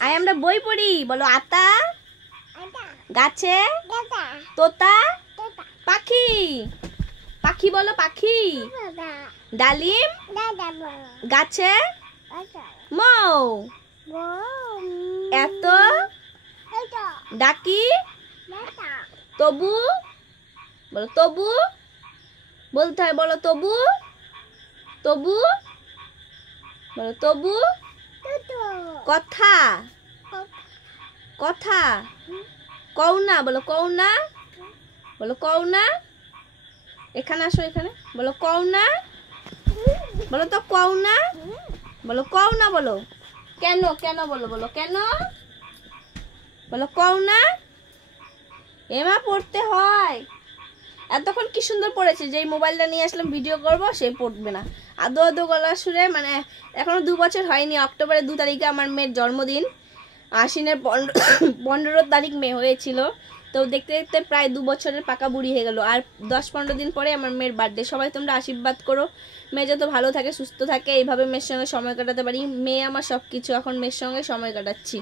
আয় আমরা বই পড়ি। বলো আতা, গাছে, তোতা, পাখি। পাখি বলো পাখি। ডালিম, গাছে, মৌ। এত ডাকি, তবু। বলো তবু বলতে হয়। বলো তবু, তবু। বলো তবু। কথা, কথা। কও না, বলো কও না। বলো কও না। এখানে আসো, এখানে বলো কও না। বলো তো কও না। বলো কও না। বলো কেন, কেন বলো, বলো কেন। বলো কও না। এমা পড়তে হয়। এতক্ষণ কি সুন্দর পড়েছে, যেই মোবাইলটা নিয়ে আসলাম ভিডিও করব সে পড়বে না। আদো আদো গলা সুরে, মানে এখনো 2 বছর হয়নি। অক্টোবরের 2 তারিখে আমার মেয়ের জন্মদিন। আশ্বিনের 15 তারিখ মেয়ে হয়েছিল। তো দেখতে দেখতে প্রায় 2 বছরের পাকা বুড়ি হয়ে গেল। আর 10-15 দিন পরে আমার মেয়ের বার্থডে। সবাই তোমরা আশীর্বাদ করো মেয়ে যত ভালো থাকে, সুস্থ থাকে, এইভাবে মেয়ের সঙ্গে সময় কাটাতে পারি। মেয়ে আমার সব কিছু। এখন মেয়ের সঙ্গে সময় কাটাচ্ছি।